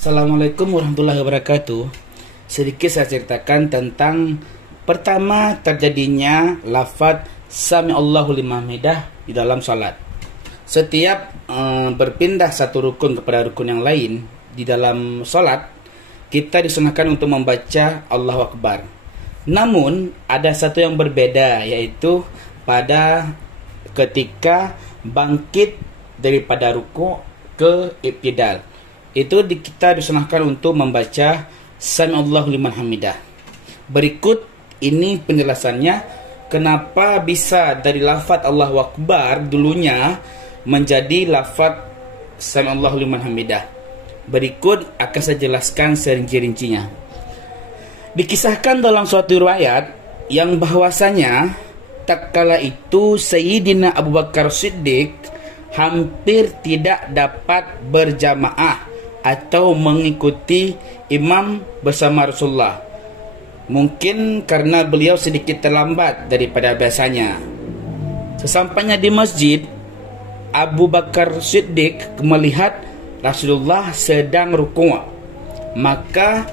Assalamualaikum warahmatullahi wabarakatuh. Sedikit saya ceritakan tentang pertama terjadinya lafaz Sami Allahu liman hamidah di dalam salat. Setiap berpindah satu rukun kepada rukun yang lain di dalam salat, kita disunahkan untuk membaca Allahu Akbar. Namun ada satu yang berbeda, yaitu pada ketika bangkit daripada ruku ke i'tidal. Itu kita disunahkan untuk membaca Sami Allahu liman hamidah. Berikut ini penjelasannya kenapa bisa dari lafaz Allahu Akbar dulunya menjadi lafaz Sami Allahu liman hamidah. Berikut akan saya jelaskan serinci-rincinya. Dikisahkan dalam suatu riwayat yang bahwasanya tak kala itu Sayyidina Abu Bakar Siddiq hampir tidak dapat berjamaah atau mengikuti imam bersama Rasulullah. Mungkin karena beliau sedikit terlambat daripada biasanya. Sesampainya di masjid, Abu Bakar Siddiq melihat Rasulullah sedang rukuk. Maka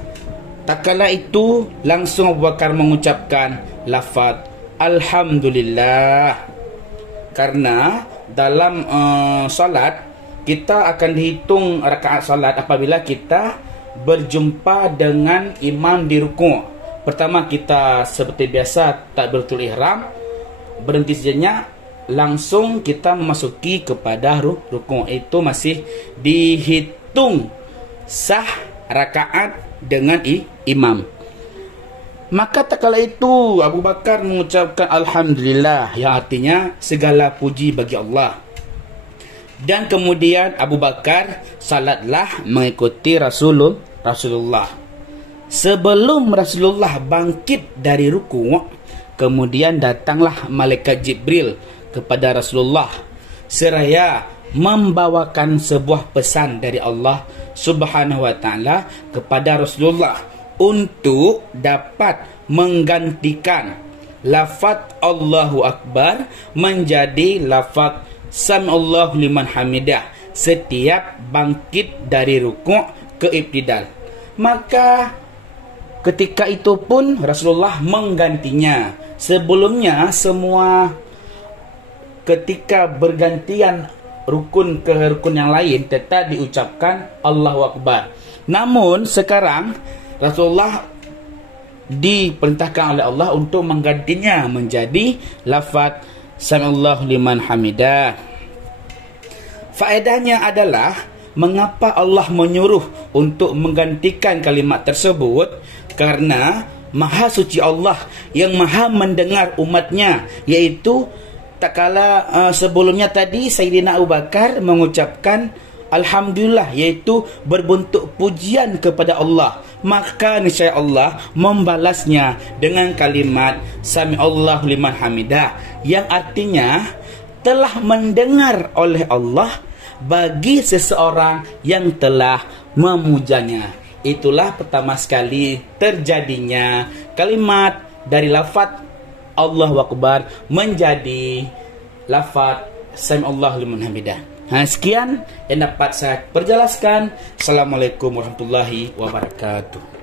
tak kala itu langsung Abu Bakar mengucapkan lafaz Alhamdulillah. Karena dalam salat kita akan dihitung rakaat salat apabila kita berjumpa dengan imam di rukuk. Pertama kita seperti biasa takbiratul ihram, berhenti sejenak, langsung kita memasuki kepada rukuk. Itu masih dihitung sah rakaat dengan imam. Maka tak kala itu Abu Bakar mengucapkan Alhamdulillah, yang artinya segala puji bagi Allah. Dan kemudian Abu Bakar salatlah mengikuti Rasulullah. Sebelum Rasulullah bangkit dari rukuk, kemudian datanglah malaikat Jibril kepada Rasulullah seraya membawakan sebuah pesan dari Allah Subhanahu wa taala kepada Rasulullah untuk dapat menggantikan lafaz Allahu Akbar menjadi lafaz Sami Allahu liman hamidah setiap bangkit dari rukuk ke i'tidal. Maka ketika itu pun Rasulullah menggantinya. Sebelumnya semua ketika bergantian rukun ke rukun yang lain tetap diucapkan Allahu Akbar. Namun sekarang Rasulullah diperintahkan oleh Allah untuk menggantinya menjadi lafaz Sami Allahu liman hamidah. Faedahnya adalah mengapa Allah menyuruh untuk menggantikan kalimat tersebut? Karena Maha Suci Allah yang Maha mendengar umatnya, yaitu tak kala sebelumnya tadi Sayyidina Abu Bakar mengucapkan Alhamdulillah, yaitu berbentuk pujian kepada Allah. Maka niscaya Allah membalasnya dengan kalimat Sami Allahu liman hamidah, yang artinya telah mendengar oleh Allah bagi seseorang yang telah memujanya. Itulah pertama sekali terjadinya kalimat dari lafaz Allahu Akbar menjadi lafaz Sami Allahu liman hamidah. Sekian yang dapat saya perjelaskan. Assalamualaikum warahmatullahi wabarakatuh.